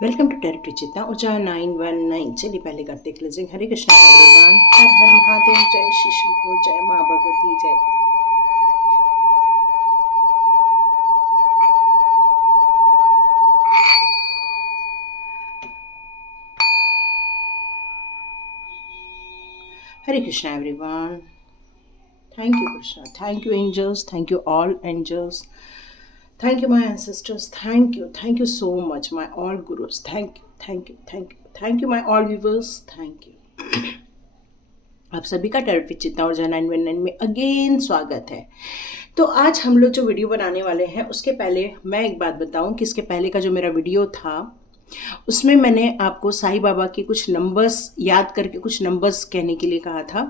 Welcome to territory चित्ता ऊर्जा 919। चलिए पहले करते क्लोजिंग। हरे कृष्णा एवरीवन, हर हर महादेव, जय श्री शंभू, जय माँ भगवती, जय। Hare Krishna everyone, thank you Krishna, thank you angels, thank you all angels, thank you my ancestors, thank you so much my all gurus, thank you my all viewers, thank you। आप सभी का टेरिटरी चित्ता और जय 919 में अगेन स्वागत है। तो आज हम लोग जो वीडियो बनाने वाले हैं उसके पहले मैं एक बात बताऊं कि इसके पहले का जो मेरा वीडियो था उसमें मैंने आपको साईं बाबा के कुछ नंबर्स याद करके कुछ नंबर्स कहने के लिए कहा था,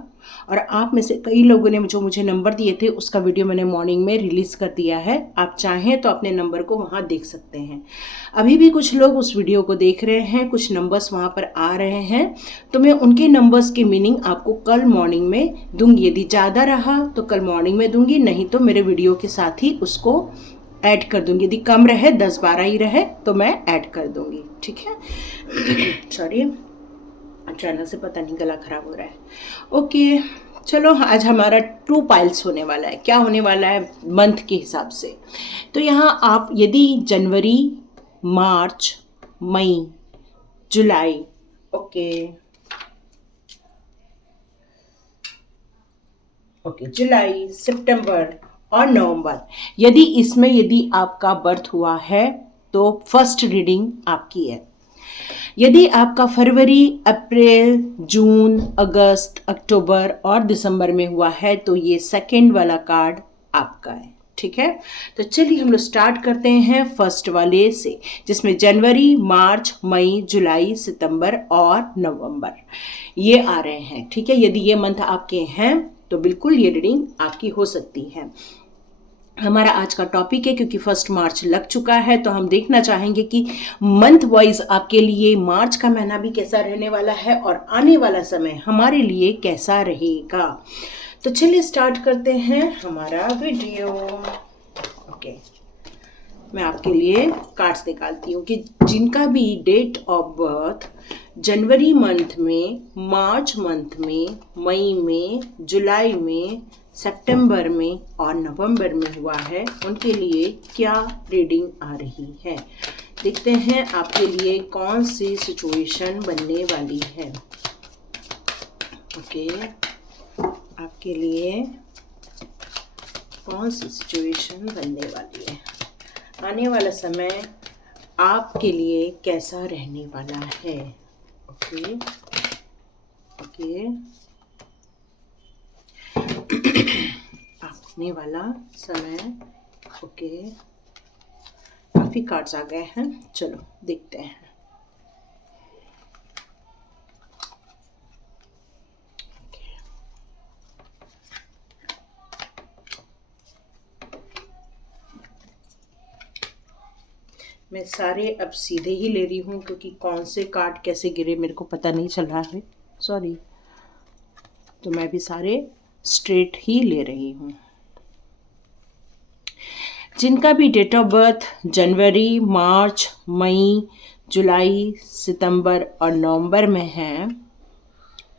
और आप में से कई लोगों ने जो मुझे नंबर दिए थे उसका वीडियो मैंने मॉर्निंग में रिलीज़ कर दिया है। आप चाहें तो अपने नंबर को वहाँ देख सकते हैं। अभी भी कुछ लोग उस वीडियो को देख रहे हैं, कुछ नंबर्स वहाँ पर आ रहे हैं, तो मैं उनके नंबर्स की मीनिंग आपको कल मॉर्निंग में दूंगी। यदि ज़्यादा रहा तो कल मॉर्निंग में दूंगी, नहीं तो मेरे वीडियो के साथ ही उसको ऐड कर दूंगी। यदि कम रहे 10-12 ही रहे तो मैं ऐड कर दूंगी, ठीक है। सॉरी, चैनल से पता नहीं गला खराब हो रहा है। ओके चलो, आज हमारा 2 पाइल्स होने वाला है। क्या होने वाला है मंथ के हिसाब से? तो यहाँ आप यदि जनवरी, मार्च, मई, जुलाई, ओके जुलाई, सितंबर और नवंबर, यदि आपका बर्थ हुआ है तो फर्स्ट रीडिंग आपकी है। यदि आपका फरवरी, अप्रैल, जून, अगस्त, अक्टूबर और दिसंबर में हुआ है तो ये सेकंड वाला कार्ड आपका है, ठीक है। तो चलिए हम लोग स्टार्ट करते हैं फर्स्ट वाले से, जिसमें जनवरी, मार्च, मई, जुलाई, सितंबर और नवंबर ये आ रहे हैं, ठीक है। यदि ये मंथ आपके हैं तो बिल्कुल ये रीडिंग आपकी हो सकती है। हमारा आज का टॉपिक है, क्योंकि 1 मार्च लग चुका है तो हम देखना चाहेंगे कि मंथ वाइज आपके लिए मार्च का महीना भी कैसा रहने वाला है और आने वाला समय हमारे लिए कैसा रहेगा। तो चलिए स्टार्ट करते हैं हमारा वीडियो। ओके, मैं आपके लिए कार्ड्स निकालती हूँ कि जिनका भी डेट ऑफ बर्थ जनवरी मंथ में, मार्च मंथ में, मई में, जुलाई में, सितंबर में और नवंबर में हुआ है, उनके लिए क्या रीडिंग आ रही है। देखते हैं आपके लिए कौन सी सिचुएशन बनने वाली है। ओके, आपके लिए कौन सी सिचुएशन बनने वाली है, आने वाला समय आपके लिए कैसा रहने वाला है। ओके आने वाला समय। ओके, काफी कार्ड्स आ गए हैं, चलो देखते हैं। मैं सारे अब सीधे ही ले रही हूँ क्योंकि कौन से कार्ड कैसे गिरे मेरे को पता नहीं चल रहा है, सॉरी। तो मैं भी सारे स्ट्रेट ही ले रही हूँ। जिनका भी डेट ऑफ बर्थ जनवरी, मार्च, मई, जुलाई, सितंबर और नवंबर में है,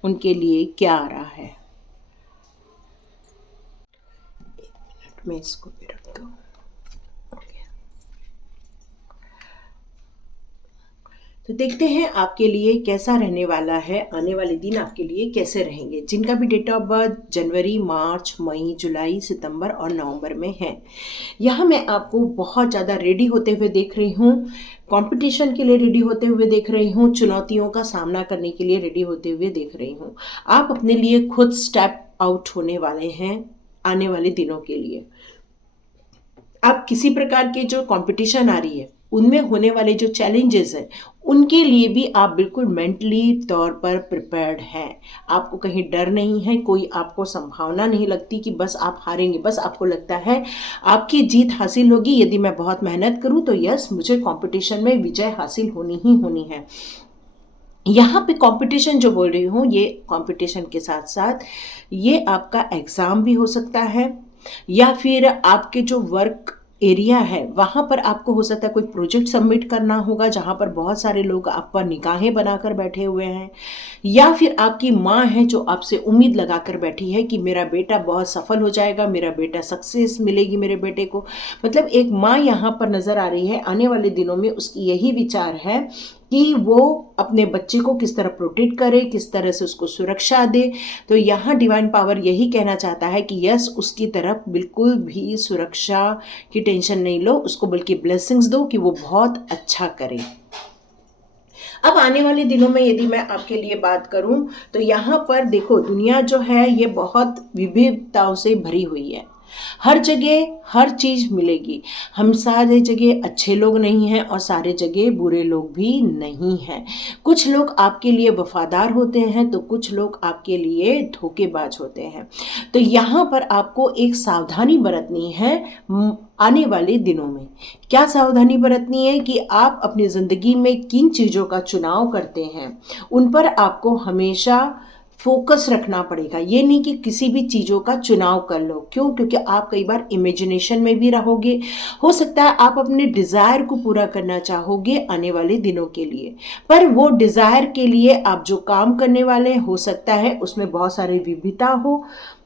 उनके लिए क्या आ रहा है। एक मिनट में इसको भी रख दो। तो देखते हैं आपके लिए कैसा रहने वाला है, आने वाले दिन आपके लिए कैसे रहेंगे। जिनका भी डेट ऑफ बर्थ जनवरी, मार्च, मई, जुलाई, सितंबर और नवंबर में है, यहाँ मैं आपको बहुत ज़्यादा रेडी होते हुए देख रही हूँ, कंपटीशन के लिए रेडी होते हुए देख रही हूँ, चुनौतियों का सामना करने के लिए रेडी होते हुए देख रही हूँ। आप अपने लिए खुद स्टेप आउट होने वाले हैं आने वाले दिनों के लिए। आप किसी प्रकार के जो कंपटीशन आ रही है उनमें होने वाले जो चैलेंजेस हैं उनके लिए भी आप बिल्कुल मेंटली तौर पर प्रिपेयर्ड हैं। आपको कहीं डर नहीं है, कोई आपको संभावना नहीं लगती कि बस आप हारेंगे। बस आपको लगता है आपकी जीत हासिल होगी, यदि मैं बहुत मेहनत करूं तो यस, मुझे कंपटीशन में विजय हासिल होनी ही होनी है। यहाँ पे कंपटीशन जो बोल रही हूँ, ये कंपटीशन के साथ साथ ये आपका एग्ज़ाम भी हो सकता है, या फिर आपके जो वर्क एरिया है वहाँ पर आपको हो सकता है कोई प्रोजेक्ट सबमिट करना होगा जहाँ पर बहुत सारे लोग आप पर निगाहें बनाकर बैठे हुए हैं, या फिर आपकी माँ है जो आपसे उम्मीद लगाकर बैठी है कि मेरा बेटा बहुत सफल हो जाएगा, मेरा बेटा सक्सेस मिलेगी मेरे बेटे को। मतलब एक माँ यहाँ पर नज़र आ रही है, आने वाले दिनों में उसकी यही विचार है कि वो अपने बच्चे को किस तरह प्रोटेक्ट करे, किस तरह से उसको सुरक्षा दे। तो यहाँ डिवाइन पावर यही कहना चाहता है कि यस, उसकी तरफ बिल्कुल भी सुरक्षा की टेंशन नहीं लो, उसको बल्कि ब्लेसिंग्स दो कि वो बहुत अच्छा करे। अब आने वाले दिनों में यदि मैं आपके लिए बात करूं तो यहाँ पर देखो, दुनिया जो है ये बहुत विविधताओं से भरी हुई है। हर जगह हर चीज़ मिलेगी। हम सारे जगह अच्छे लोग नहीं हैं और सारे जगह बुरे लोग भी नहीं हैं। कुछ लोग आपके लिए वफादार होते हैं तो कुछ लोग आपके लिए धोखेबाज होते हैं। तो यहाँ पर आपको एक सावधानी बरतनी है आने वाले दिनों में। क्या सावधानी बरतनी है कि आप अपनी ज़िंदगी में किन चीज़ों का चुनाव करते हैं, उन पर आपको हमेशा फोकस रखना पड़ेगा। ये नहीं कि किसी भी चीज़ों का चुनाव कर लो। क्यों? क्योंकि आप कई बार इमेजिनेशन में भी रहोगे। हो सकता है आप अपने डिज़ायर को पूरा करना चाहोगे आने वाले दिनों के लिए, पर वो डिज़ायर के लिए आप जो काम करने वाले हो सकता है उसमें बहुत सारी विविधता हो।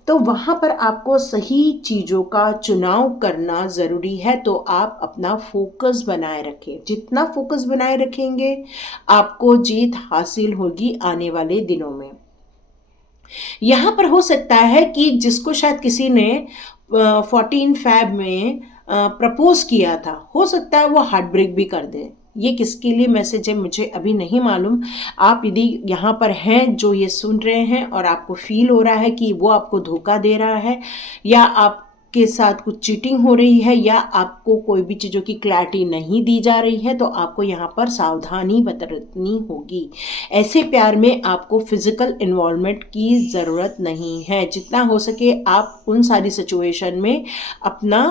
तो वहाँ पर आपको सही चीज़ों का चुनाव करना ज़रूरी है। तो आप अपना फोकस बनाए रखें। जितना फोकस बनाए रखेंगे आपको जीत हासिल होगी आने वाले दिनों में। यहाँ पर हो सकता है कि जिसको शायद किसी ने 14 फ़ैब में प्रपोज किया था, हो सकता है वो हार्ट ब्रेक भी कर दे। ये किसके लिए मैसेज है मुझे अभी नहीं मालूम। आप यदि यहाँ पर हैं जो ये सुन रहे हैं और आपको फील हो रहा है कि वो आपको धोखा दे रहा है, या आप के साथ कुछ चीटिंग हो रही है, या आपको कोई भी चीज़ों की क्लैरिटी नहीं दी जा रही है, तो आपको यहाँ पर सावधानी बरतनी होगी। ऐसे प्यार में आपको फिजिकल इन्वॉल्वमेंट की ज़रूरत नहीं है। जितना हो सके आप उन सारी सिचुएशन में अपना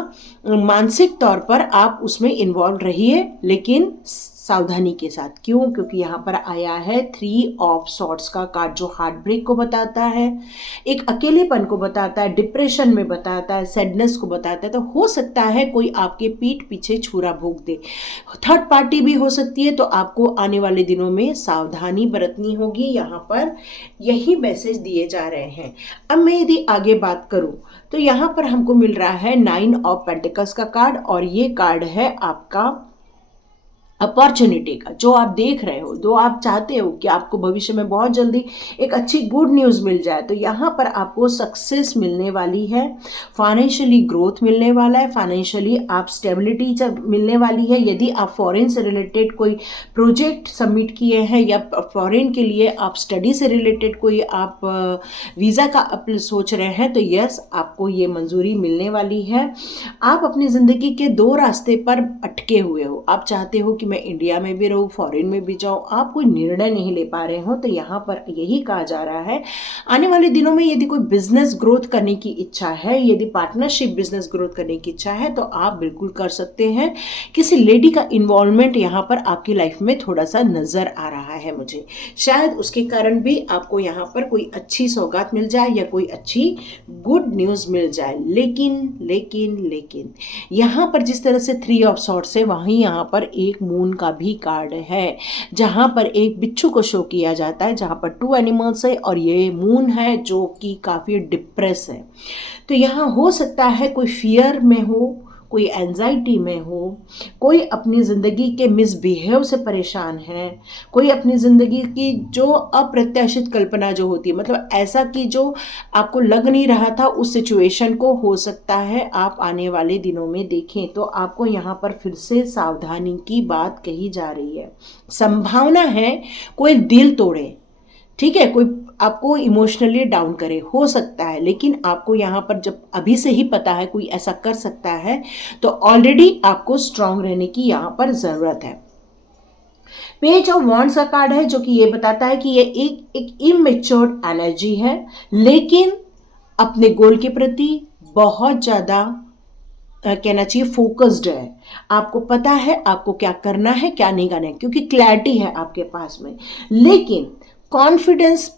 मानसिक तौर पर आप उसमें इन्वॉल्व रहिए, लेकिन सावधानी के साथ। क्यों? क्योंकि यहाँ पर आया है 3 ऑफ सॉर्ड्स का कार्ड, जो हार्ट ब्रेक को बताता है, एक अकेलेपन को बताता है, डिप्रेशन में बताता है, सैडनेस को बताता है। तो हो सकता है कोई आपके पीठ पीछे छुरा भोंक दे, थर्ड पार्टी भी हो सकती है। तो आपको आने वाले दिनों में सावधानी बरतनी होगी। यहाँ पर यही मैसेज दिए जा रहे हैं। अब मैं यदि आगे बात करूँ तो यहाँ पर हमको मिल रहा है 9 ऑफ पेंटिकल्स का कार्ड, और ये कार्ड है आपका अपॉर्चुनिटी का। जो आप देख रहे हो, जो आप चाहते हो कि आपको भविष्य में बहुत जल्दी एक अच्छी गुड न्यूज़ मिल जाए, तो यहाँ पर आपको सक्सेस मिलने वाली है, फाइनेंशियली ग्रोथ मिलने वाला है, फाइनेंशियली आप स्टेबिलिटी मिलने वाली है। यदि आप फॉरेन से रिलेटेड कोई प्रोजेक्ट सबमिट किए हैं, या फॉरेन के लिए आप स्टडी से रिलेटेड कोई आप वीज़ा का सोच रहे हैं, तो यस, आपको ये मंजूरी मिलने वाली है। आप अपनी ज़िंदगी के 2 रास्ते पर अटके हुए हो। आप चाहते हो कि मैं इंडिया में भी रहूँ, फॉरेन में भी जाऊँ, आप कोई निर्णय नहीं ले पा रहे हो। तो यहाँ पर यही कहा जा रहा है, आने वाले दिनों में यदि कोई बिजनेस ग्रोथ करने की इच्छा है, यदि पार्टनरशिप बिजनेस ग्रोथ करने की इच्छा है, तो आप बिल्कुल कर सकते हैं। किसी लेडी का इन्वॉल्वमेंट यहाँ पर आपकी लाइफ में थोड़ा सा नजर आ रहा है मुझे। शायद उसके कारण भी आपको यहाँ पर कोई अच्छी सौगात मिल जाए या कोई अच्छी गुड न्यूज़ मिल जाए। लेकिन लेकिन लेकिन यहाँ पर जिस तरह से 3 ऑफ सॉर्ड्स है, वहीं यहाँ पर एक मून का भी कार्ड है, जहाँ पर एक बिच्छू को शो किया जाता है, जहाँ पर 2 एनिमल्स है, और ये मून है जो कि काफ़ी डिप्रेस है। तो यहाँ हो सकता है कोई फियर में हो, कोई एंजाइटी में हो, कोई अपनी ज़िंदगी के मिसबिहेव से परेशान है, कोई अपनी ज़िंदगी की जो अप्रत्याशित कल्पना जो होती है, मतलब ऐसा कि जो आपको लग नहीं रहा था, उस सिचुएशन को हो सकता है आप आने वाले दिनों में देखें। तो आपको यहाँ पर फिर से सावधानी की बात कही जा रही है। संभावना है कोई दिल तोड़े, ठीक है, कोई आपको इमोशनली डाउन करे, हो सकता है। लेकिन आपको यहाँ पर जब अभी से ही पता है कोई ऐसा कर सकता है, तो ऑलरेडी आपको स्ट्रांग रहने की यहाँ पर ज़रूरत है। पेज ऑफ वॉन्ड्स का कार्ड है, जो कि ये बताता है कि ये एक इमेच्योर्ड एनर्जी है, लेकिन अपने गोल के प्रति बहुत ज़्यादा कहना चाहिए फोकस्ड है। आपको पता है आपको क्या करना है, क्या नहीं करना है, क्योंकि क्लैरिटी है आपके पास में। लेकिन कॉन्फिडेंस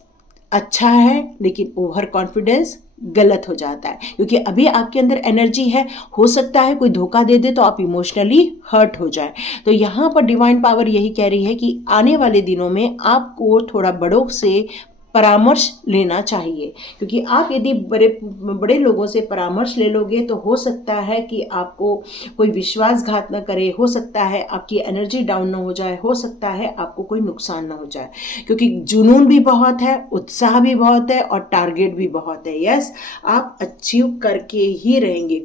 अच्छा है, लेकिन ओवर कॉन्फिडेंस गलत हो जाता है, क्योंकि अभी आपके अंदर एनर्जी है, हो सकता है कोई धोखा दे दे तो आप इमोशनली हर्ट हो जाए। तो यहाँ पर डिवाइन पावर यही कह रही है कि आने वाले दिनों में आपको थोड़ा बड़ों से परामर्श लेना चाहिए, क्योंकि आप यदि बड़े बड़े लोगों से परामर्श ले लोगे तो हो सकता है कि आपको कोई विश्वासघात न करे, हो सकता है आपकी एनर्जी डाउन ना हो जाए, हो सकता है आपको कोई नुकसान ना हो जाए, क्योंकि जुनून भी बहुत है, उत्साह भी बहुत है और टारगेट भी बहुत है। यस, आप अचीव करके ही रहेंगे।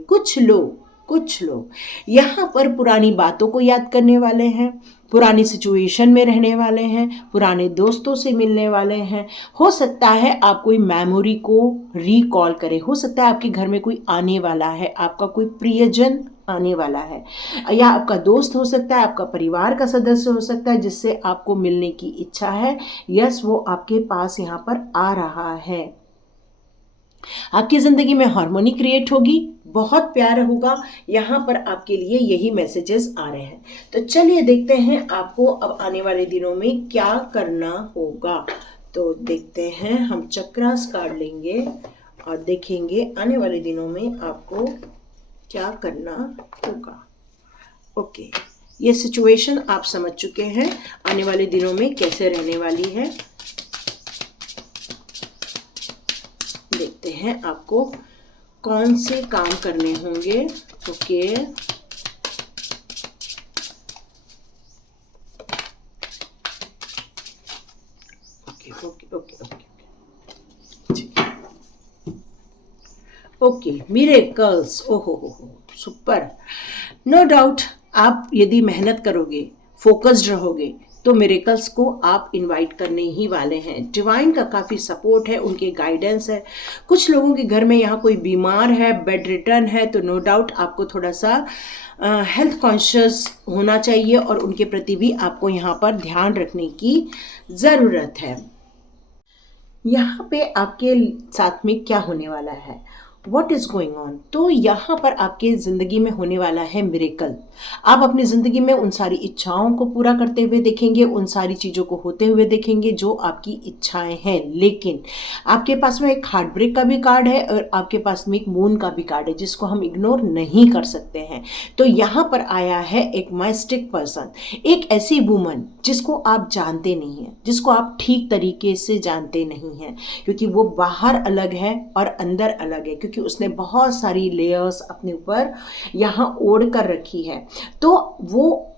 कुछ लोग यहाँ पर पुरानी बातों को याद करने वाले हैं, पुरानी सिचुएशन में रहने वाले हैं, पुराने दोस्तों से मिलने वाले हैं। हो सकता है आप कोई मेमोरी को रिकॉल करें, हो सकता है आपके घर में कोई आने वाला है, आपका कोई प्रियजन आने वाला है, या आपका दोस्त हो सकता है, आपका परिवार का सदस्य हो सकता है जिससे आपको मिलने की इच्छा है। यस, वो आपके पास यहाँ पर आ रहा है। आपकी ज़िंदगी में हार्मोनी क्रिएट होगी, बहुत प्यार होगा। यहाँ पर आपके लिए यही मैसेजेस आ रहे हैं। तो चलिए देखते हैं आपको अब आने वाले दिनों में क्या करना होगा। तो देखते हैं, हम चक्रास कार्ड लेंगे और देखेंगे आने वाले दिनों में आपको क्या करना होगा। ओके, ये सिचुएशन आप समझ चुके हैं, आने वाले दिनों में कैसे रहने वाली है। देखते हैं आपको कौन से काम करने होंगे। Okay, okay okay okay okay miracles. ओहो हो, सुपर। नो डाउट, आप यदि मेहनत करोगे, फोकस्ड रहोगे, तो मिरेकल्स को आप इनवाइट करने ही वाले हैं। डिवाइन का काफ़ी सपोर्ट है, उनके गाइडेंस है। कुछ लोगों के घर में यहाँ कोई बीमार है, बेड रिटर्न है, तो नो डाउट आपको थोड़ा सा हेल्थ कॉन्शियस होना चाहिए और उनके प्रति भी आपको यहाँ पर ध्यान रखने की ज़रूरत है। यहाँ पे आपके साथ में क्या होने वाला है, वॉट इज़ गोइंग ऑन। तो यहाँ पर आपके ज़िंदगी में होने वाला है मिरेकल। आप अपनी ज़िंदगी में उन सारी इच्छाओं को पूरा करते हुए देखेंगे, उन सारी चीज़ों को होते हुए देखेंगे जो आपकी इच्छाएं हैं। लेकिन आपके पास में एक हार्ट ब्रेक का भी कार्ड है और आपके पास में एक मून का भी कार्ड है, जिसको हम इग्नोर नहीं कर सकते हैं। तो यहाँ पर आया है एक माइस्टिक पर्सन, एक ऐसी वुमन जिसको आप जानते नहीं हैं, जिसको आप ठीक तरीके से जानते नहीं हैं, क्योंकि वो बाहर अलग है और अंदर अलग है, क्योंकि उसने बहुत सारी लेयर्स अपने ऊपर यहाँ ओढ़ कर रखी है। तो वो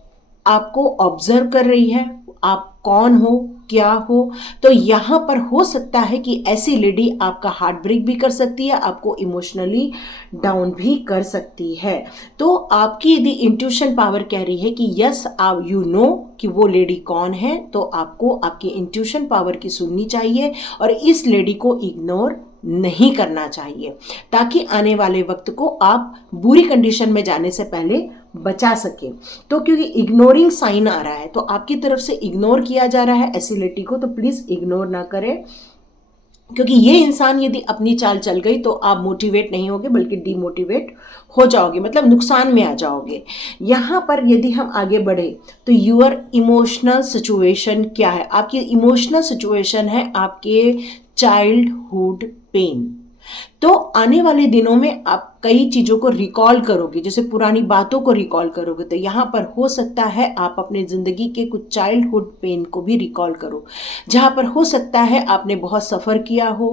आपको ऑब्जर्व कर रही है, आप कौन हो, क्या हो। तो यहाँ पर हो सकता है कि ऐसी लेडी आपका हार्ट ब्रेक भी कर सकती है, आपको इमोशनली डाउन भी कर सकती है। तो आपकी यदि इंट्यूशन पावर कह रही है कि यस, आप यू नो कि वो लेडी कौन है, तो आपको आपकी इंट्यूशन पावर की सुननी चाहिए और इस लेडी को इग्नोर नहीं करना चाहिए, ताकि आने वाले वक्त को आप बुरी कंडीशन में जाने से पहले बचा सके। तो क्योंकि इग्नोरिंग साइन आ रहा है, तो आपकी तरफ से इग्नोर किया जा रहा है ऐसी लेडी को, तो प्लीज इग्नोर ना करें, क्योंकि ये इंसान यदि अपनी चाल चल गई तो आप मोटिवेट नहीं होगे बल्कि डीमोटिवेट हो जाओगे, मतलब नुकसान में आ जाओगे। यहाँ पर यदि हम आगे बढ़े तो यूर इमोशनल सिचुएशन क्या है, आपकी इमोशनल सिचुएशन है आपके चाइल्डहुड पेन। तो आने वाले दिनों में आप कई चीज़ों को रिकॉल करोगे, जैसे पुरानी बातों को रिकॉल करोगे, तो यहाँ पर हो सकता है आप अपने ज़िंदगी के कुछ चाइल्डहुड पेन को भी रिकॉल करो, जहाँ पर हो सकता है आपने बहुत सफ़र किया हो,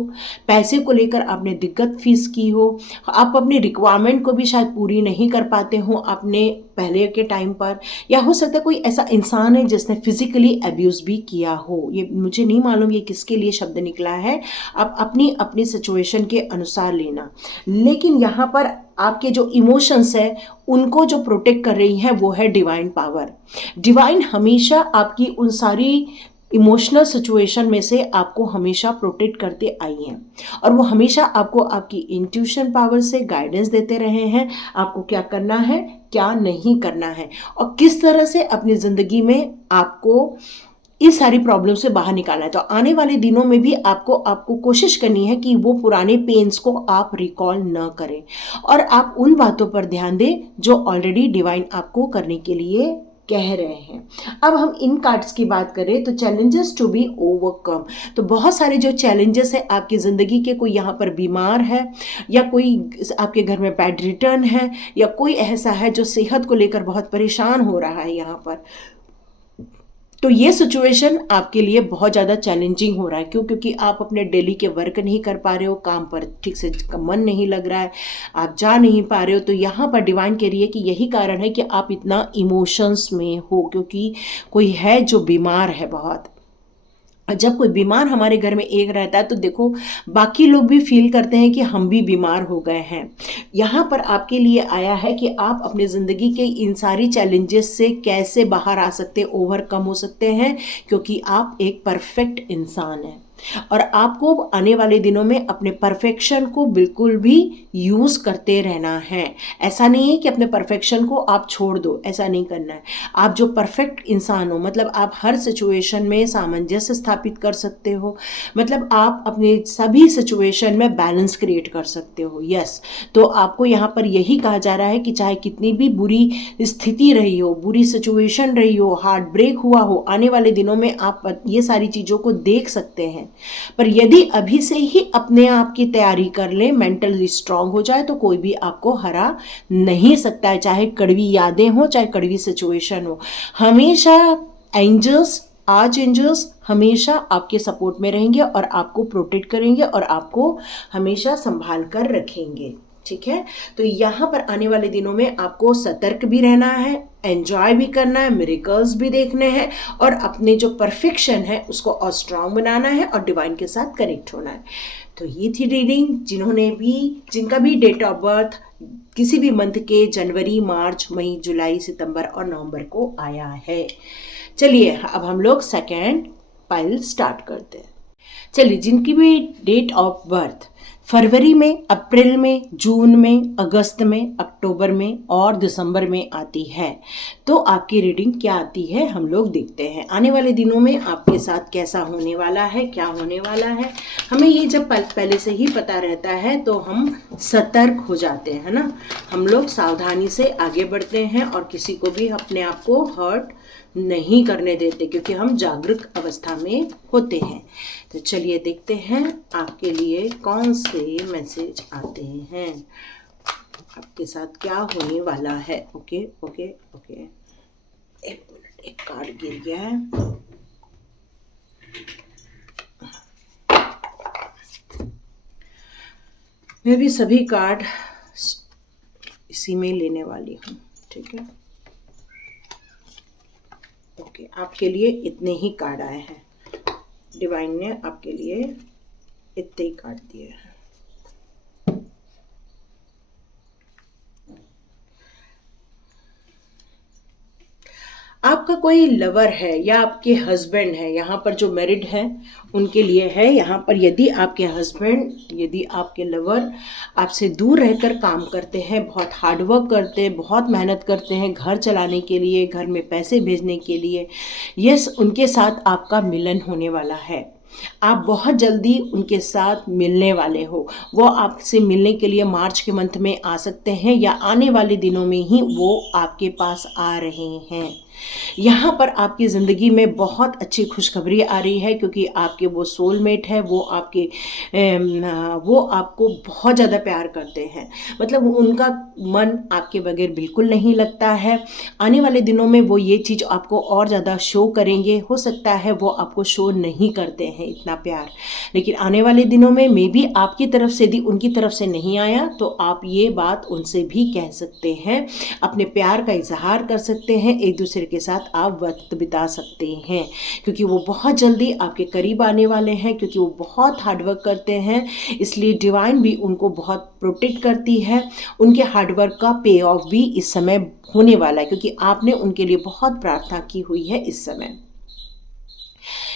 पैसे को लेकर आपने दिक्कत फेस की हो, आप अपनी रिक्वायरमेंट को भी शायद पूरी नहीं कर पाते हो अपने पहले के टाइम पर, या हो सकता है कोई ऐसा इंसान है जिसने फिजिकली अब्यूज़ भी किया हो। ये मुझे नहीं मालूम ये किसके लिए शब्द निकला है, आप अपनी अपनी सिचुएशन के अनुसार लेना। लेकिन यहाँ पर आपके जो इमोशंस है उनको जो प्रोटेक्ट कर रही है वो है डिवाइन पावर। डिवाइन हमेशा आपकी उन सारी इमोशनल सिचुएशन में से आपको हमेशा प्रोटेक्ट करते आई हैं और वो हमेशा आपको आपकी इंट्यूशन पावर से गाइडेंस देते रहे हैं, आपको क्या करना है, क्या नहीं करना है और किस तरह से अपनी ज़िंदगी में आपको इस सारी प्रॉब्लम से बाहर निकालना है। तो आने वाले दिनों में भी आपको कोशिश करनी है कि वो पुराने पेन्स को आप रिकॉल न करें और आप उन बातों पर ध्यान दें जो ऑलरेडी डिवाइन आपको करने के लिए कह रहे हैं। अब हम इन कार्ड्स की बात करें तो चैलेंजेस टू बी ओवरकम, तो बहुत सारे जो चैलेंजेस है आपकी ज़िंदगी के, कोई यहाँ पर बीमार है या कोई आपके घर में बैड रिटर्न है या कोई ऐसा है जो सेहत को लेकर बहुत परेशान हो रहा है यहाँ पर, तो ये सिचुएशन आपके लिए बहुत ज़्यादा चैलेंजिंग हो रहा है। क्यों? क्योंकि आप अपने डेली के वर्क नहीं कर पा रहे हो, काम पर ठीक से मन नहीं लग रहा है, आप जा नहीं पा रहे हो। तो यहाँ पर डिवाइन कह रही है कि यही कारण है कि आप इतना इमोशंस में हो, क्योंकि कोई है जो बीमार है बहुत। जब कोई बीमार हमारे घर में एक रहता है तो देखो बाकी लोग भी फील करते हैं कि हम भी बीमार हो गए हैं। यहाँ पर आपके लिए आया है कि आप अपने ज़िंदगी के इन सारी चैलेंजेस से कैसे बाहर आ सकते, ओवरकम हो सकते हैं, क्योंकि आप एक परफेक्ट इंसान हैं और आपको आने वाले दिनों में अपने परफेक्शन को बिल्कुल भी यूज़ करते रहना है। ऐसा नहीं है कि अपने परफेक्शन को आप छोड़ दो, ऐसा नहीं करना है। आप जो परफेक्ट इंसान हो, मतलब आप हर सिचुएशन में सामंजस्य स्थापित कर सकते हो, मतलब आप अपने सभी सिचुएशन में बैलेंस क्रिएट कर सकते हो। यस, तो आपको यहाँ पर यही कहा जा रहा है कि चाहे कितनी भी बुरी स्थिति रही हो, बुरी सिचुएशन रही हो, हार्ट ब्रेक हुआ हो, आने वाले दिनों में आप ये सारी चीज़ों को देख सकते हैं। पर यदि अभी से ही अपने आप की तैयारी कर ले, मेंटली स्ट्रांग हो जाए, तो कोई भी आपको हरा नहीं सकता है। चाहे कड़वी यादें हो, चाहे कड़वी सिचुएशन हो, हमेशा एंजल्स, आर्च एंजल्स हमेशा आपके सपोर्ट में रहेंगे और आपको प्रोटेक्ट करेंगे और आपको हमेशा संभाल कर रखेंगे। ठीक है, तो यहाँ पर आने वाले दिनों में आपको सतर्क भी रहना है, एंजॉय भी करना है, मिरेकल्स भी देखने हैं और अपने जो परफेक्शन है उसको और स्ट्रांग बनाना है और डिवाइन के साथ कनेक्ट होना है। तो ये थी रीडिंग जिनका भी डेट ऑफ बर्थ किसी भी मंथ के जनवरी, मार्च, मई, जुलाई, सितंबर और नवंबर को आया है। चलिए अब हम लोग सेकेंड पाइल स्टार्ट करते हैं। चलिए, जिनकी भी डेट ऑफ बर्थ फरवरी में, अप्रैल में, जून में, अगस्त में, अक्टूबर में और दिसंबर में आती है, तो आपकी रीडिंग क्या आती है हम लोग देखते हैं। आने वाले दिनों में आपके साथ कैसा होने वाला है, क्या होने वाला है, हमें ये जब पहले से ही पता रहता है तो हम सतर्क हो जाते हैं ना, हम लोग सावधानी से आगे बढ़ते हैं और किसी को भी अपने आप को हर्ट नहीं करने देते, क्योंकि हम जागरूक अवस्था में होते हैं। तो चलिए देखते हैं आपके लिए कौन से मैसेज आते हैं, आपके साथ क्या होने वाला है। ओके ओके ओके, एक मिनट, एक कार्ड गिर गया है। मैं भी सभी कार्ड इसी में लेने वाली हूँ। ठीक है, ओके, आपके लिए इतने ही कार्ड आए हैं, डिवाइन ने आपके लिए इतने ही कार्ड दिए हैं। आपका कोई लवर है या आपके हस्बैंड है, यहाँ पर जो मैरिड हैं उनके लिए है। यहाँ पर यदि आपके हस्बैंड, यदि आपके लवर आपसे दूर रहकर काम करते हैं, बहुत हार्डवर्क करते हैं, बहुत मेहनत करते हैं घर चलाने के लिए, घर में पैसे भेजने के लिए, यस, उनके साथ आपका मिलन होने वाला है। आप बहुत जल्दी उनके साथ मिलने वाले हो। वो आपसे मिलने के लिए मार्च के मंथ में आ सकते हैं या आने वाले दिनों में ही वो आपके पास आ रहे हैं। यहाँ पर आपकी ज़िंदगी में बहुत अच्छी खुशखबरी आ रही है, क्योंकि आपके वो सोलमेट है, वो आपको बहुत ज़्यादा प्यार करते हैं, मतलब उनका मन आपके बगैर बिल्कुल नहीं लगता है। आने वाले दिनों में वो ये चीज़ आपको और ज़्यादा शो करेंगे। हो सकता है वो आपको शो नहीं करते हैं इतना प्यार, लेकिन आने वाले दिनों में मे बी आपकी तरफ से यदि उनकी तरफ से नहीं आया तो आप ये बात उनसे भी कह सकते हैं, अपने प्यार का इजहार कर सकते हैं, एक दूसरे के साथ आप वक्त बिता सकते हैं, क्योंकि वो बहुत जल्दी आपके करीब आने वाले हैं, क्योंकि वो बहुत हार्डवर्क करते हैं। इसलिए डिवाइन भी उनको बहुत प्रोटेक्ट करती है। उनके हार्डवर्क का पे ऑफ भी इस समय होने वाला है, क्योंकि आपने उनके लिए बहुत प्रार्थना की हुई है इस समय।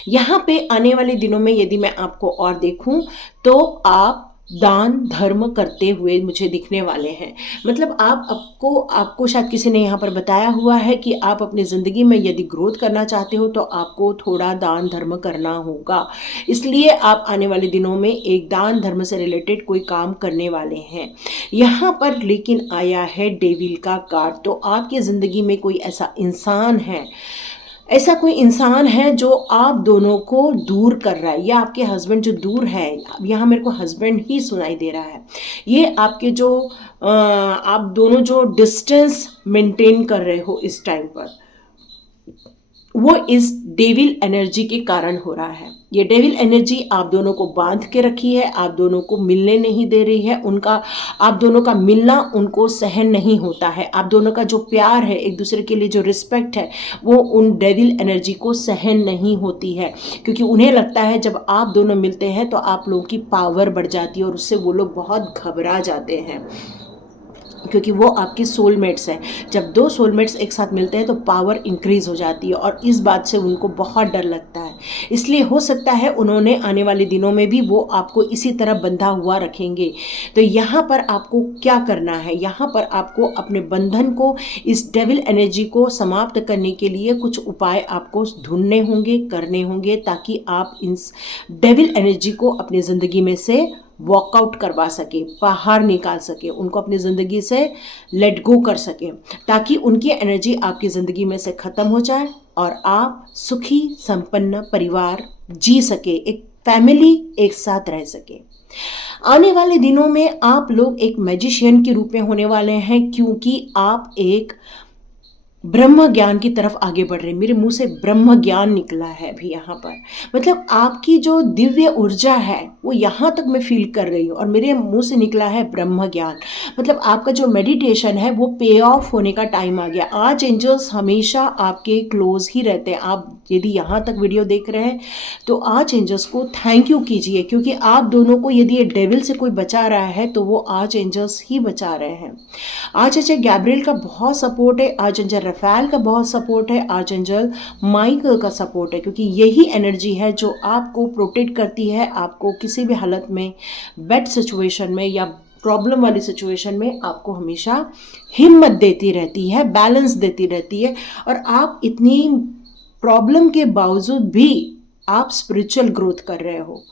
यहाँ पे आने वाले दिनों में यदि मैं आपको और देखूं तो आप दान धर्म करते हुए मुझे दिखने वाले हैं। मतलब आपको शायद किसी ने यहाँ पर बताया हुआ है कि आप अपनी ज़िंदगी में यदि ग्रोथ करना चाहते हो तो आपको थोड़ा दान धर्म करना होगा। इसलिए आप आने वाले दिनों में एक दान धर्म से रिलेटेड कोई काम करने वाले हैं। यहाँ पर लेकिन आया है डेविल का कार्ड। तो आपकी ज़िंदगी में कोई ऐसा इंसान है जो आप दोनों को दूर कर रहा है, या आपके हस्बैंड जो दूर है, यहाँ मेरे को हस्बैंड ही सुनाई दे रहा है। ये आपके जो आप दोनों जो डिस्टेंस मेंटेन कर रहे हो इस टाइम पर, वो इस डेविल एनर्जी के कारण हो रहा है। ये डेविल एनर्जी आप दोनों को बांध के रखी है, आप दोनों को मिलने नहीं दे रही है। आप दोनों का मिलना उनको सहन नहीं होता है। आप दोनों का जो प्यार है, एक दूसरे के लिए जो रिस्पेक्ट है, वो उन डेविल एनर्जी को सहन नहीं होती है, क्योंकि उन्हें लगता है जब आप दोनों मिलते हैं तो आप लोगों की पावर बढ़ जाती है और उससे वो लोग बहुत घबरा जाते हैं, क्योंकि वो आपके सोलमेट्स हैं। जब दो सोलमेट्स एक साथ मिलते हैं तो पावर इंक्रीज हो जाती है और इस बात से उनको बहुत डर लगता है। इसलिए हो सकता है उन्होंने आने वाले दिनों में भी वो आपको इसी तरह बंधा हुआ रखेंगे। तो यहाँ पर आपको क्या करना है, यहाँ पर आपको अपने बंधन को, इस डेविल एनर्जी को समाप्त करने के लिए कुछ उपाय आपको ढूंढने होंगे, करने होंगे, ताकि आप इस डेविल एनर्जी को अपनी ज़िंदगी में से वॉकआउट करवा सके, बाहर निकाल सके, उनको अपनी ज़िंदगी से लेट गो कर सके, ताकि उनकी एनर्जी आपकी ज़िंदगी में से ख़त्म हो जाए और आप सुखी संपन्न परिवार जी सके, एक फैमिली एक साथ रह सके। आने वाले दिनों में आप लोग एक मैजिशियन के रूप में होने वाले हैं, क्योंकि आप एक ब्रह्म ज्ञान की तरफ आगे बढ़ रहे हैं। मेरे मुंह से ब्रह्म ज्ञान निकला है अभी यहाँ पर। मतलब आपकी जो दिव्य ऊर्जा है वो यहाँ तक मैं फील कर रही हूँ और मेरे मुंह से निकला है ब्रह्म ज्ञान। मतलब आपका जो मेडिटेशन है वो पे ऑफ होने का टाइम आ गया। आज एंजल्स हमेशा आपके क्लोज ही रहते हैं। आप यदि यहाँ तक वीडियो देख रहे हैं तो आज एंजल्स को थैंक यू कीजिए, क्योंकि आप दोनों को यदि ये डेविल से कोई बचा रहा है तो वो आज एंजल्स ही बचा रहे हैं। आज गैब्रियल का बहुत सपोर्ट है, आज रफेल का बहुत सपोर्ट है, आर्चेंजल माइकल का सपोर्ट है, क्योंकि यही एनर्जी है जो आपको प्रोटेक्ट करती है, आपको किसी भी हालत में, बैड सिचुएशन में या प्रॉब्लम वाली सिचुएशन में आपको हमेशा हिम्मत देती रहती है, बैलेंस देती रहती है। और आप इतनी प्रॉब्लम के बावजूद भी आप स्पिरिचुअल ग्रोथ कर रहे हो।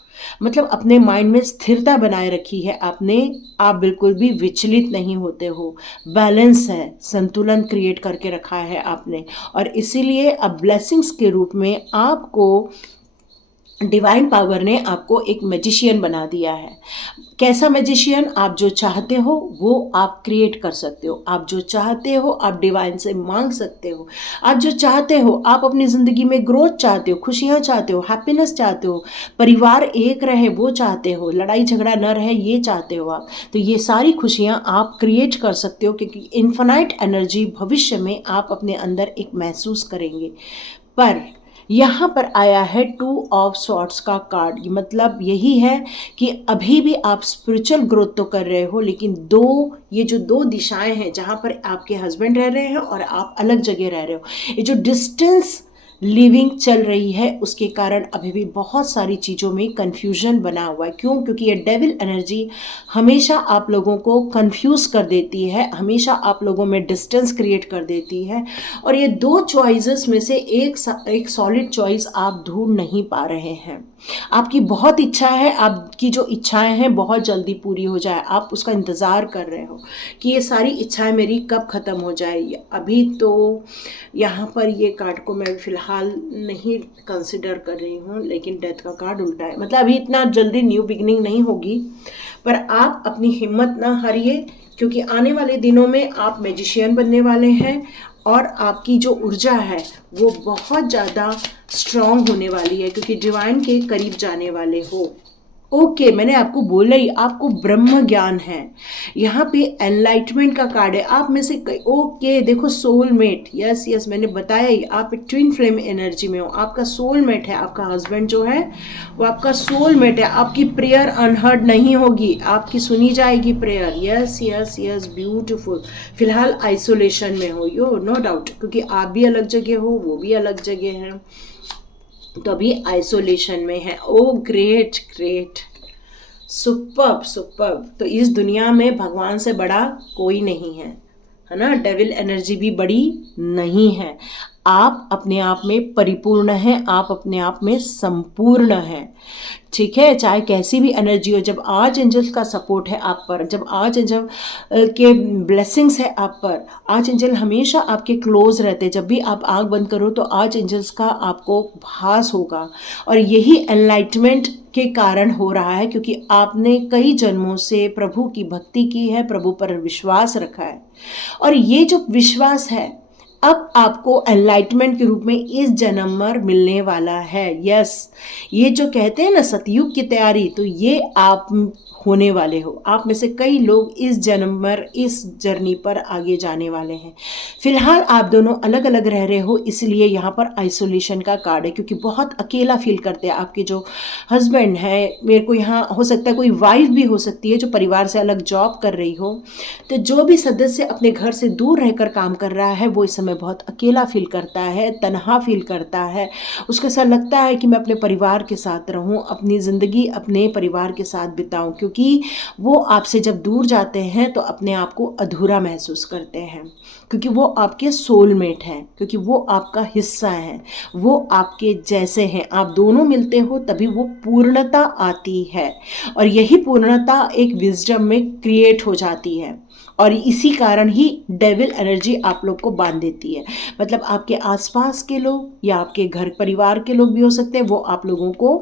मतलब अपने माइंड में स्थिरता बनाए रखी है आपने, आप बिल्कुल भी विचलित नहीं होते हो, बैलेंस है, संतुलन क्रिएट करके रखा है आपने। और इसीलिए अब ब्लेसिंग्स के रूप में आपको डिवाइन पावर ने आपको एक मैजिशियन बना दिया है। कैसा मैजिशियन? आप जो चाहते हो वो आप क्रिएट कर सकते हो, आप जो चाहते हो आप डिवाइन से मांग सकते हो, आप जो चाहते हो, आप अपनी ज़िंदगी में ग्रोथ चाहते हो, खुशियाँ चाहते हो, हैप्पीनेस चाहते हो, परिवार एक रहे वो चाहते हो, लड़ाई झगड़ा न रहे ये चाहते हो आप, तो ये सारी खुशियाँ आप क्रिएट कर सकते हो, क्योंकि इन्फिनाइट एनर्जी भविष्य में आप अपने अंदर एक महसूस करेंगे। पर यहाँ पर आया है 2 ऑफ स्वॉर्ड्स का कार्ड। मतलब यही है कि अभी भी आप स्पिरिचुअल ग्रोथ तो कर रहे हो, लेकिन ये जो 2 दिशाएं हैं जहाँ पर आपके हस्बैंड रह रहे हैं और आप अलग जगह रह रहे हो, ये जो डिस्टेंस लिविंग चल रही है उसके कारण अभी भी बहुत सारी चीज़ों में कंफ्यूजन बना हुआ है। क्यों? क्योंकि ये डेविल एनर्जी हमेशा आप लोगों को कंफ्यूज कर देती है, हमेशा आप लोगों में डिस्टेंस क्रिएट कर देती है। और ये 2 चॉइसेस में से एक सॉलिड चॉइस आप ढूंढ नहीं पा रहे हैं। आपकी बहुत इच्छा है, आपकी जो इच्छाएं हैं बहुत जल्दी पूरी हो जाए, आप उसका इंतज़ार कर रहे हो कि ये सारी इच्छाएं मेरी कब ख़त्म हो जाए। अभी तो यहाँ पर ये कार्ड को मैं फ़िलहाल नहीं कंसिडर कर रही हूँ, लेकिन डेथ का कार्ड उल्टा है। मतलब अभी इतना जल्दी न्यू बिगनिंग नहीं होगी, पर आप अपनी हिम्मत ना हारिए, क्योंकि आने वाले दिनों में आप मैजिशियन बनने वाले हैं और आपकी जो ऊर्जा है वो बहुत ज़्यादा स्ट्रॉन्ग होने वाली है, क्योंकि डिवाइन के करीब जाने वाले हो। ओके, मैंने आपको बोला ही, आपको ब्रह्म ज्ञान है। यहाँ पे एनलाइटमेंट का कार्ड है। आप में से ओके देखो, सोलमेट, यस मैंने बताया ही, आप एक ट्विन फ्लेम एनर्जी में हो। आपका सोलमेट है, आपका हस्बैंड जो है वो आपका सोलमेट है। आपकी प्रेयर अनहर्ड नहीं होगी, आपकी सुनी जाएगी प्रेयर। Yes beautiful. फिलहाल आइसोलेशन में हो, नो डाउट, क्योंकि आप भी अलग जगह हो, वो भी अलग जगह है, तो अभी आइसोलेशन में है। ओ ग्रेट। Superb superb. तो इस दुनिया में भगवान से बड़ा कोई नहीं है ना। डेविल एनर्जी भी बड़ी नहीं है। आप अपने आप में परिपूर्ण हैं, आप अपने आप में संपूर्ण हैं, ठीक है। चाहे कैसी भी एनर्जी हो, जब आर्च एंजल्स का सपोर्ट है आप पर, जब आर्च एंजल के ब्लेसिंग्स है आप पर, आर्च एंजल हमेशा आपके क्लोज रहते हैं। जब भी आप आँख बंद करो तो आर्च एंजल्स का आपको भास होगा, और यही एनलाइटमेंट के कारण हो रहा है क्योंकि आपने कई जन्मों से प्रभु की भक्ति की है, प्रभु पर विश्वास रखा है, और ये जो विश्वास है अब आपको एनलाइटमेंट के रूप में इस जन्म पर मिलने वाला है। यस, ये जो कहते हैं ना सतयुग की तैयारी, तो ये आप होने वाले हो। आप में से कई लोग इस जन्म पर, इस जर्नी पर आगे जाने वाले हैं। फिलहाल आप दोनों अलग अलग रह रहे हो, इसलिए यहाँ पर आइसोलेशन का कार्ड है, क्योंकि बहुत अकेला फील करते हैं आपके जो हस्बैंड है। मेरे को यहाँ हो सकता है कोई वाइफ भी हो सकती है जो परिवार से अलग जॉब कर रही हो। तो जो भी सदस्य अपने घर से दूर रहकर काम कर रहा है वो इस समय बहुत अकेला फील करता है, तन्हा फील करता है। उसको ऐसा लगता है कि मैं अपने परिवार के साथ रहूं, अपनी ज़िंदगी अपने परिवार के साथ बिताऊं, क्योंकि वो आपसे जब दूर जाते हैं तो अपने आप को अधूरा महसूस करते हैं, क्योंकि वो आपके सोलमेट हैं, क्योंकि वो आपका हिस्सा है, वो आपके जैसे हैं। आप दोनों मिलते हो तभी वो पूर्णता आती है, और यही पूर्णता एक विजडम में क्रिएट हो जाती है, और इसी कारण ही डेविल एनर्जी आप लोग को बांध देती है। मतलब आपके आसपास के लोग या आपके घर परिवार के लोग भी हो सकते हैं, वो आप लोगों को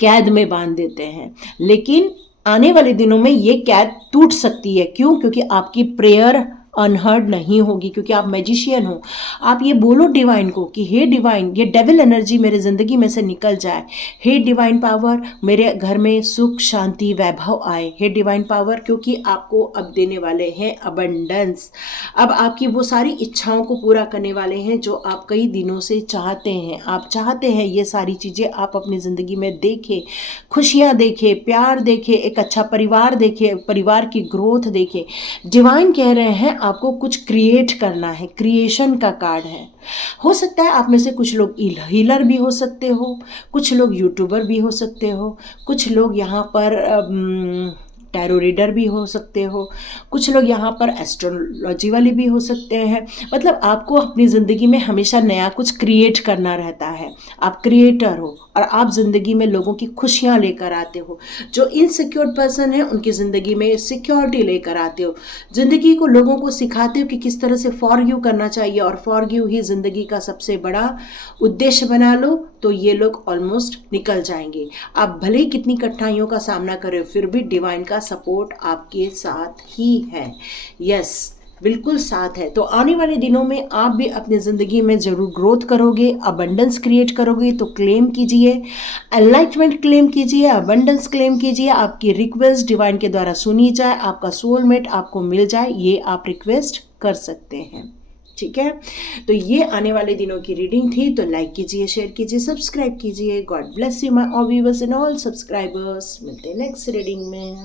कैद में बांध देते हैं। लेकिन आने वाले दिनों में ये कैद टूट सकती है। क्यों? क्योंकि आपकी प्रेयर अनहर्ड नहीं होगी, क्योंकि आप मैजिशियन हो। आप ये बोलो डिवाइन को कि हे डिवाइन, ये डेविल एनर्जी मेरे ज़िंदगी में से निकल जाए। हे डिवाइन पावर, मेरे घर में सुख शांति वैभव आए। हे डिवाइन पावर, क्योंकि आपको अब देने वाले हैं अबंडेंस। अब आपकी वो सारी इच्छाओं को पूरा करने वाले हैं जो आप कई दिनों से चाहते हैं। आप चाहते हैं ये सारी चीज़ें आप अपनी ज़िंदगी में देखें, खुशियाँ देखें, प्यार देखें, एक अच्छा परिवार देखें, परिवार की ग्रोथ देखें। डिवाइन कह रहे हैं आपको कुछ क्रिएट करना है, क्रिएशन का कार्ड है। हो सकता है आप में से कुछ लोग हीलर भी हो सकते हो, कुछ लोग यूट्यूबर भी हो सकते हो, कुछ लोग यहाँ पर टैरो रीडर भी हो सकते हो, कुछ लोग यहाँ पर एस्ट्रोलॉजी वाले भी हो सकते हैं। मतलब आपको अपनी ज़िंदगी में हमेशा नया कुछ क्रिएट करना रहता है। आप क्रिएटर हो और आप ज़िंदगी में लोगों की खुशियाँ लेकर आते हो। जो इनसिक्योर पर्सन है उनकी ज़िंदगी में सिक्योरिटी लेकर आते हो। ज़िंदगी को लोगों को सिखाते हो कि किस तरह से फॉरगिव करना चाहिए, और फॉरगिव ही ज़िंदगी का सबसे बड़ा उद्देश्य बना लो तो ये लोग ऑलमोस्ट निकल जाएंगे। आप भले ही कितनी कठिनाइयों का सामना करें, फिर भी डिवाइन का सपोर्ट आपके साथ ही है। यस, बिल्कुल साथ है। तो आने वाले दिनों में आप भी अपनी ज़िंदगी में ज़रूर ग्रोथ करोगे, अबंडेंस क्रिएट करोगे। तो क्लेम कीजिए, एनलाइटमेंट क्लेम कीजिए, अबंडेंस क्लेम कीजिए। आपकी रिक्वेस्ट डिवाइन के द्वारा सुनी जाए, आपका सोलमेट आपको मिल जाए, ये आप रिक्वेस्ट कर सकते हैं। ठीक है, तो ये आने वाले दिनों की रीडिंग थी। तो लाइक कीजिए, शेयर कीजिए, सब्सक्राइब कीजिए। God bless you my all viewers and all subscribers. मिलते हैं नेक्स्ट रीडिंग में।